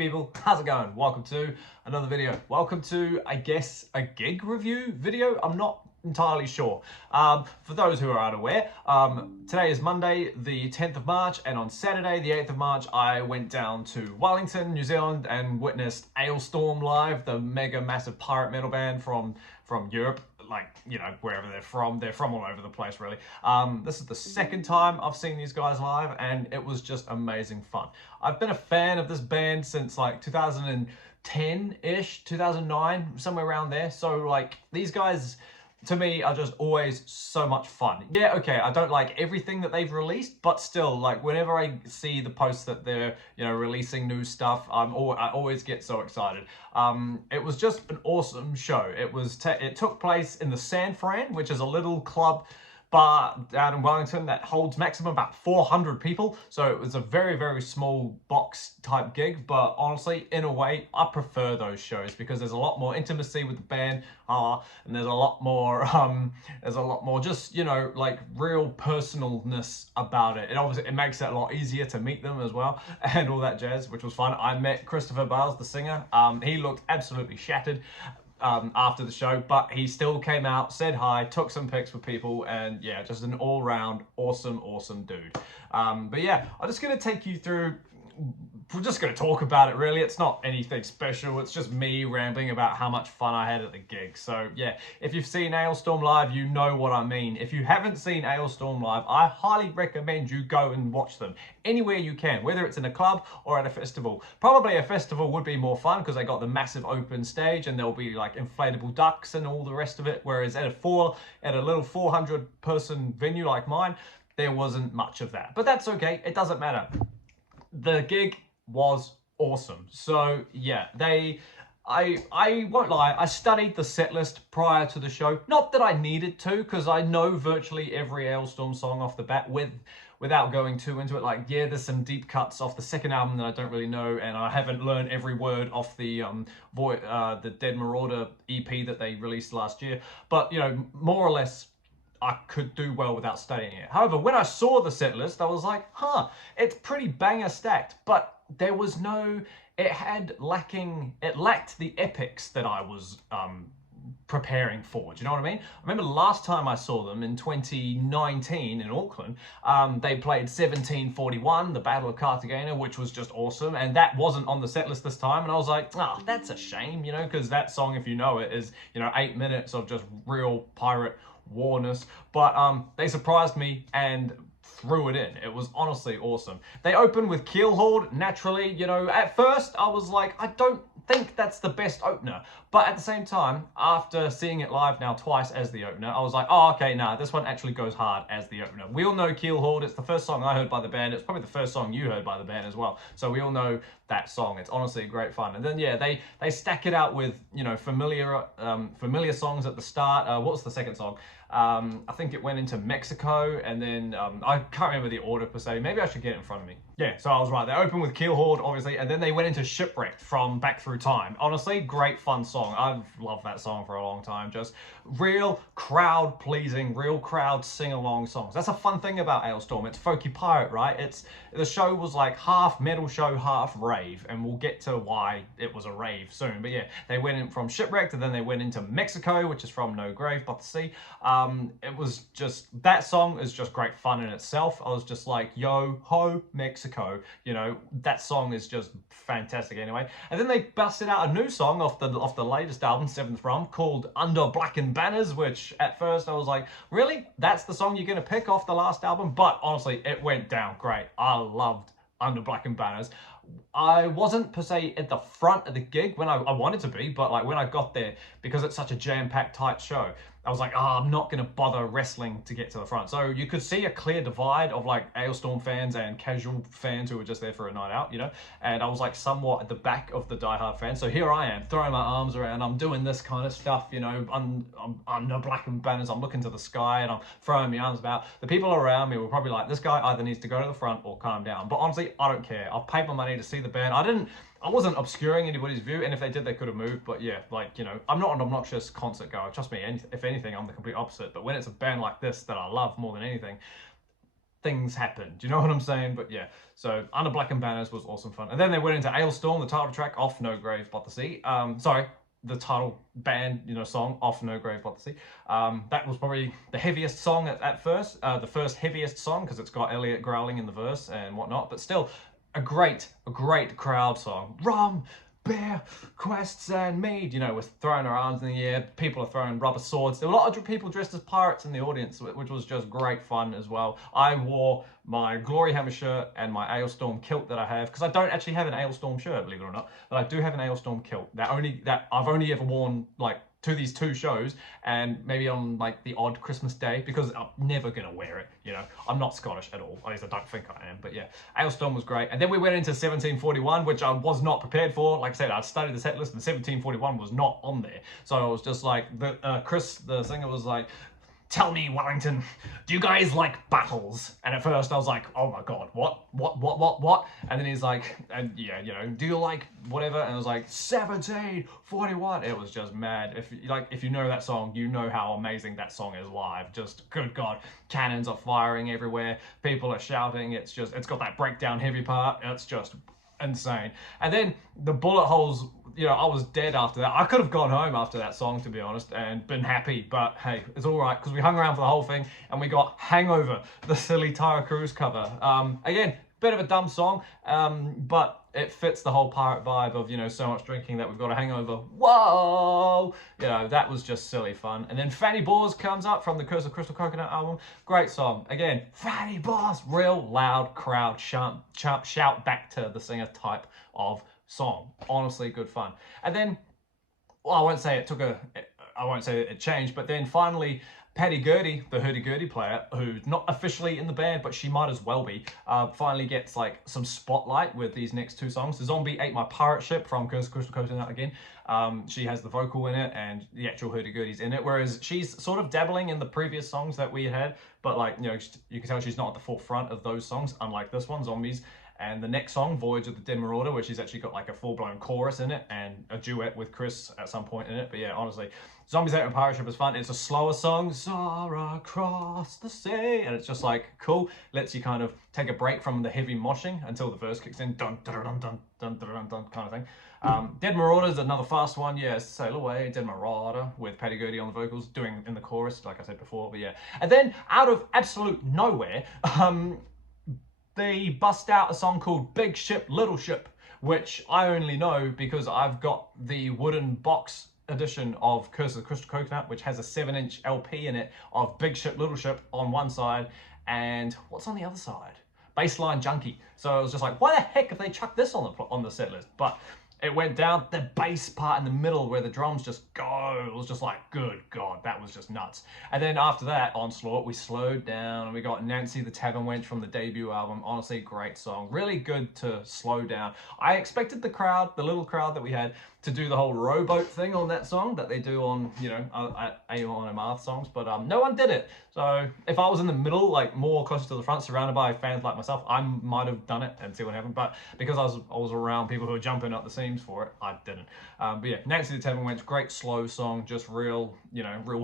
people, how's it going? Welcome to another video. Welcome to, I guess, a gig review video. I'm not entirely sure. For those who are unaware, today is Monday, the 10th of March, and on Saturday, the 8th of March, I went down to Wellington, New Zealand, and witnessed Alestorm live, the mega massive pirate metal band from Europe. Like, you know, wherever they're from all over the place, really. This is the second time I've seen these guys live, and it was just amazing fun. I've been a fan of this band since like 2010-ish, 2009, somewhere around there. So like, these guys, to me, are just always so much fun. Yeah, okay, I don't like everything that they've released, but still, like, whenever I see the posts that they're, you know, releasing new stuff, I always get so excited. It was just an awesome show. It took place in the San Fran, which is a little club bar down in Wellington that holds maximum about 400 people. So it was a very, very small box type gig. But honestly, in a way, I prefer those shows because there's a lot more intimacy with the band, and there's a lot more, just, you know, like real personalness about it. It makes it a lot easier to meet them as well and all that jazz, which was fun. I met Christopher Bales, the singer. He looked absolutely shattered after the show, but he still came out, said hi, took some pics with people, and yeah, just an all-round awesome dude. But yeah, I'm just gonna take you through, we're just going to talk about it, really. It's not anything special. It's just me rambling about how much fun I had at the gig. So yeah, if you've seen Alestorm live, you know what I mean. If you haven't seen Alestorm live, I highly recommend you go and watch them anywhere you can, whether it's in a club or at a festival. Probably a festival would be more fun because they got the massive open stage and there'll be like inflatable ducks and all the rest of it. Whereas at a little 400-person venue like mine, there wasn't much of that. But that's okay. It doesn't matter. The gig was awesome. So yeah, I won't lie, I studied the set list prior to the show. Not that I needed to, because I know virtually every Alestorm song off the bat without going too into it. Like, yeah, there's some deep cuts off the second album that I don't really know, and I haven't learned every word off the Dead Marauder EP that they released last year. But, you know, more or less, I could do well without studying it. However, when I saw the set list, I was like, it's pretty banger stacked, but there was it lacked the epics that I was preparing for. Do you know what I mean? I remember last time I saw them in 2019 in Auckland, they played 1741, the Battle of Cartagena, which was just awesome, and that wasn't on the set list this time, and I was like, that's a shame, you know, because that song, if you know it, is, you know, 8 minutes of just real pirate warness. But they surprised me and threw it in. It was honestly awesome. They opened with Keelhauled. Naturally, you know, at first I was like, I don't think that's the best opener. But at the same time, after seeing it live now twice as the opener, I was like, oh, okay, nah, this one actually goes hard as the opener. We all know Keelhauled. It's the first song I heard by the band. It's probably the first song you heard by the band as well. So we all know that song. It's honestly great fun. And then, yeah, they stack it out with, you know, familiar songs at the start. What was the second song? I think it went into Mexico, and then I can't remember the order per se. Maybe I should get it in front of me. Yeah, so I was right. They opened with Keelhauled, obviously, and then they went into Shipwrecked from Back Through Time. Honestly, great fun song. I've loved that song for a long time. Just real crowd-pleasing, real crowd sing-along songs. That's a fun thing about Alestorm. It's folky pirate, right? The show was like half metal show, half rave, and we'll get to why it was a rave soon. But yeah, they went in from Shipwrecked, and then they went into Mexico, which is from No Grave But the Sea. It was just, that song is just great fun in itself. I was just like, yo ho Mexico, you know, that song is just fantastic anyway. And then they busted out a new song off the latest album, Seventh Rum, called Under Blackened Banners, which at first I was like, really? That's the song you're gonna pick off the last album? But honestly, it went down great. I loved Under Blackened Banners. I wasn't per se at the front of the gig when I wanted to be, but like when I got there, because it's such a jam-packed tight show, I was like, I'm not going to bother wrestling to get to the front. So you could see a clear divide of like Alestorm fans and casual fans who were just there for a night out, you know? And I was like somewhat at the back of the diehard fans. So here I am, throwing my arms around, I'm doing this kind of stuff, you know, I'm under blackened banners, I'm looking to the sky and I'm throwing my arms about. The people around me were probably like, this guy either needs to go to the front or calm down. But honestly, I don't care. I've paid my money to see the band. I wasn't obscuring anybody's view, and if they did, they could have moved. But yeah, like, you know, I'm not an obnoxious concert goer. Trust me, if anything, I'm the complete opposite. But when it's a band like this that I love more than anything, things happen. Do you know what I'm saying? But yeah, so Under Blackened Banners was awesome fun. And then they went into Alestorm, the title track off No Grave But the Sea. Sorry, the title band, song off No Grave But the Sea. That was probably the heaviest song at first, the first heaviest song, because it's got Elliot growling in the verse and whatnot, but still a great crowd song. Rum, beer, quests, and mead. We're throwing our arms in the air. People are throwing rubber swords. There were a lot of people dressed as pirates in the audience, which was just great fun as well. I wore my Glory Hammer shirt and my Alestorm kilt that I have, because I don't actually have an Alestorm shirt, believe it or not, but I do have an Alestorm kilt that I've only ever worn like to these 2 shows, and maybe on like the odd Christmas day, because I'm never gonna wear it. I'm not Scottish at all, at least I don't think I am. But yeah, Alestorm was great. And then we went into 1741, which I was not prepared for. Like I said, I studied the set list, and 1741 was not on there, so I was just like, Chris, the singer, was like, "Tell me, Wellington, do you guys like battles?" And at first I was like, oh my god, what? And then he's like, and yeah, do you like whatever? And I was like, 1741. It was just mad. If you know that song, you know how amazing that song is live. Just, good god, cannons are firing everywhere, people are shouting. It's got that breakdown heavy part. It's just insane. And then the bullet holes, I was dead after that. I could have gone home after that song, to be honest, and been happy, but hey, it's all right, because we hung around for the whole thing, and we got Hangover, the silly Tyra Cruz cover. Again, bit of a dumb song, but it fits the whole pirate vibe of, so much drinking that we've got a hangover. Whoa! That was just silly fun. And then Fanny Bors comes up from the Curse of Crystal Coconut album. Great song. Again, Fanny Bors, real loud crowd shout back to the singer type of song. Honestly, good fun. And then, well, I won't say it changed, but then finally, Paddy Gurdy, the hurdy-gurdy player, who's not officially in the band, but she might as well be, finally gets like some spotlight with these next 2 songs. The Zombie Ate My Pirate Ship from Curse of Crystal Coconut again. She has the vocal in it, and the actual hurdy-gurdy's in it, whereas she's sort of dabbling in the previous songs that we had, but like, you can tell she's not at the forefront of those songs, unlike this one, Zombies. And the next song, Voyage of the Dead Marauder, where she's actually got like a full-blown chorus in it and a duet with Chris at some point in it. But yeah, honestly, Zombies Ate My Pirate Ship is fun. It's a slower song, Soar across the sea, and it's just like cool. Lets you kind of take a break from the heavy moshing until the verse kicks in, dun dun dun dun dun dun dun kind of thing. Dead Marauder is another fast one. Yeah, Sail Away, Dead Marauder, with Paddy Gurdy on the vocals, doing in the chorus, like I said before. But yeah, and then out of absolute nowhere, they bust out a song called Big Ship, Little Ship, which I only know because I've got the wooden box edition of Curse of the Crystal Coconut, which has a 7-inch LP in it of Big Ship, Little Ship on one side, and what's on the other side? Bassline Junkie. So I was just like, why the heck have they chucked this on the set list? But it went down, the bass part in the middle where the drums just go, it was just like, good God, that was just nuts. And then after that, Onslaught, we slowed down and we got Nancy the Tavern Wench from the debut album. Honestly, great song. Really good to slow down. I expected the crowd, the little crowd that we had, to do the whole rowboat thing on that song that they do on, Aeon and Marth songs, but no one did it. So if I was in the middle, like more closer to the front, surrounded by fans like myself, I might have done it and see what happened. But because I was around people who were jumping up the seams for it, I didn't. But yeah, Nancy the Tavern Wench, great slow song, just real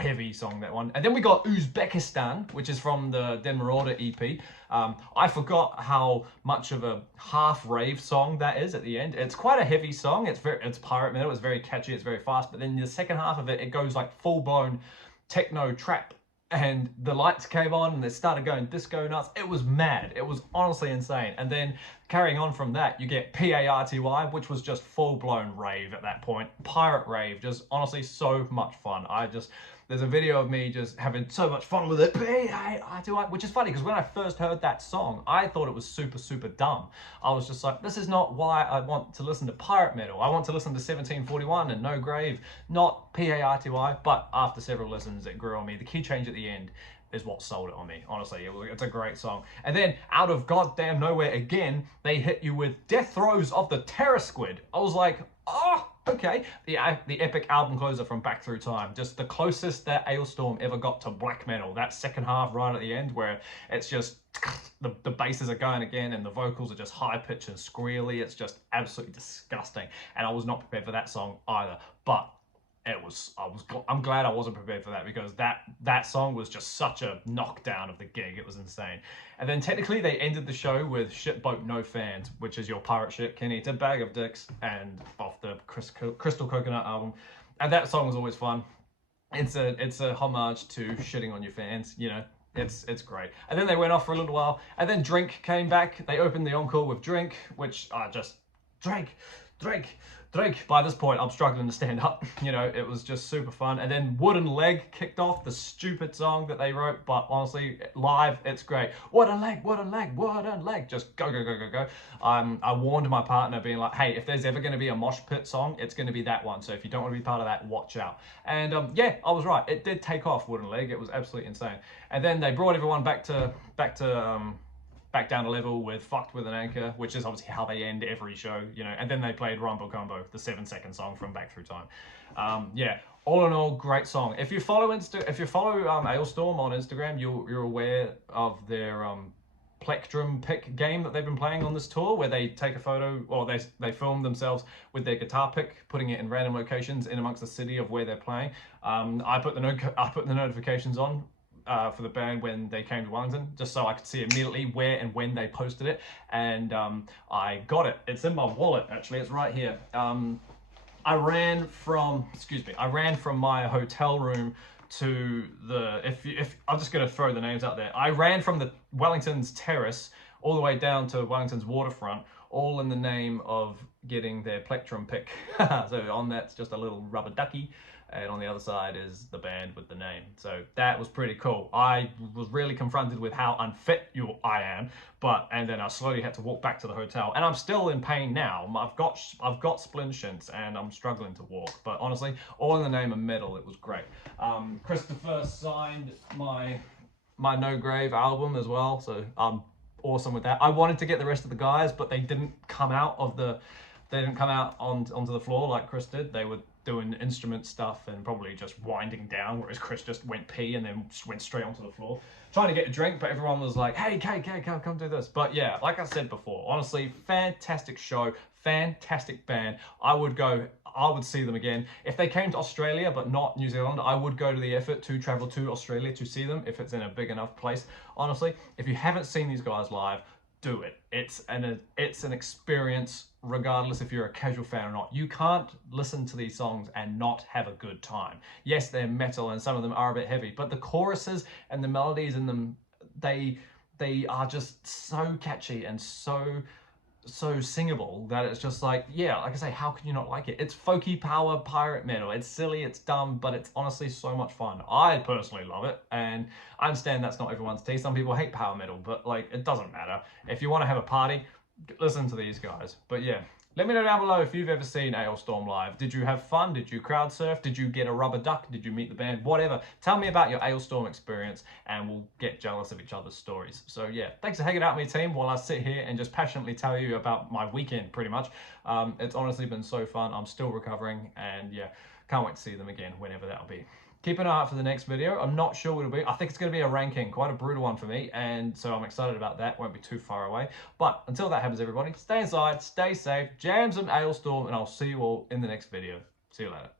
heavy song, that one. And then we got Uzbekistan, which is from the Dead Marauder EP. I forgot how much of a half rave song that is at the end. It's quite a heavy song. It's pirate metal. It's very catchy. It's very fast. But then the second half of it, it goes like full blown techno trap. And the lights came on and they started going disco nuts. It was mad. It was honestly insane. And then carrying on from that, you get PARTY, which was just full blown rave at that point. Pirate rave. Just honestly so much fun. There's a video of me just having so much fun with it. PARTY, which is funny because when I first heard that song, I thought it was super, super dumb. I was just like, this is not why I want to listen to pirate metal. I want to listen to 1741 and No Grave, not PARTY. But after several listens, it grew on me. The key change at the end is what sold it on me. Honestly, it's a great song. And then out of goddamn nowhere again, they hit you with Death Throes of the Terror Squid. I was like, oh, okay. The epic album closer from Back Through Time. Just the closest that Alestorm ever got to black metal. That second half right at the end where it's just, the basses are going again and the vocals are just high pitched and squealy. It's just absolutely disgusting. And I was not prepared for that song either. But I'm glad I wasn't prepared for that, because that song was just such a knockdown of the gig. It was insane. And then technically they ended the show with Shipboat No Fans, which is your pirate ship can eat a bag of dicks, and off the Crystal Coconut album. And that song was always fun. It's a homage to shitting on your fans, you know. It's great. And then they went off for a little while, and then Drink came back. They opened the encore with Drink, which I just Drink. By this point, I'm struggling to stand up. You know, it was just super fun. And then Wooden Leg kicked off, the stupid song that they wrote, but honestly, live, it's great. Wooden leg, wooden leg, wooden leg. Just go, go, go, go, go. I warned my partner, being like, hey, if there's ever going to be a mosh pit song, it's going to be that one. So if you don't want to be part of that, watch out. And yeah, I was right. It did take off, Wooden Leg. It was absolutely insane. And then they brought everyone back down to level with Fucked With An Anchor, which is obviously how they end every show, you know. And then they played Rumble Combo, the 7-second song from Back Through Time. Yeah, all in all, great song. If you follow Alestorm on Instagram, you're aware of their plectrum pick game that they've been playing on this tour, where they take a photo, or they film themselves with their guitar pick, putting it in random locations in amongst the city of where they're playing. I put the notifications on for the band when they came to Wellington, just so I could see immediately where and when they posted it. And I got it. It's in my wallet, actually. It's right here. I ran from my hotel room to the, if I'm just going to throw the names out there. I ran from the Wellington's terrace all the way down to Wellington's waterfront, all in the name of getting their plectrum pick. So on that's just a little rubber ducky, and on the other side is the band with the name. So that was pretty cool. I was really confronted with how unfit I am, and then I slowly had to walk back to the hotel, and I'm still in pain now. I've got splint shins, and I'm struggling to walk. But honestly, all in the name of metal, it was great. Christopher signed my No Grave album as well, so I'm awesome with that. I wanted to get the rest of the guys, but they didn't come out onto the floor like Chris did. They were doing instrument stuff and probably just winding down, whereas Chris just went pee and then just went straight onto the floor trying to get a drink. But everyone was like, hey, come do this. But yeah, like I said before, honestly, fantastic show, fantastic band. I would see them again. If they came to Australia but not New Zealand, I would go to the effort to travel to Australia to see them if it's in a big enough place. Honestly, if you haven't seen these guys live, do it. It's an experience, regardless if you're a casual fan or not. You can't listen to these songs and not have a good time. Yes, they're metal and some of them are a bit heavy, but the choruses and the melodies in them, they are just so catchy and so singable that it's just like, yeah, like I say, how can you not like it? It's folky power pirate metal. It's silly, it's dumb, but it's honestly so much fun. I personally love it, and I understand that's not everyone's taste. Some people hate power metal, but like, it doesn't matter. If you want to have a party, listen to these guys. But yeah, let me know down below if you've ever seen Alestorm live. Did you have fun? Did you crowd surf? Did you get a rubber duck? Did you meet the band? Whatever. Tell me about your Alestorm experience, and we'll get jealous of each other's stories. So yeah, thanks for hanging out with me, team, while I sit here and just passionately tell you about my weekend, pretty much. It's honestly been so fun. I'm still recovering, and yeah, can't wait to see them again, whenever that'll be. Keep an eye out for the next video. I'm not sure what it'll be. I think it's going to be a ranking, quite a brutal one for me, and so I'm excited about that. Won't be too far away. But until that happens, everybody, stay inside, stay safe, jam some Alestorm, and I'll see you all in the next video. See you later.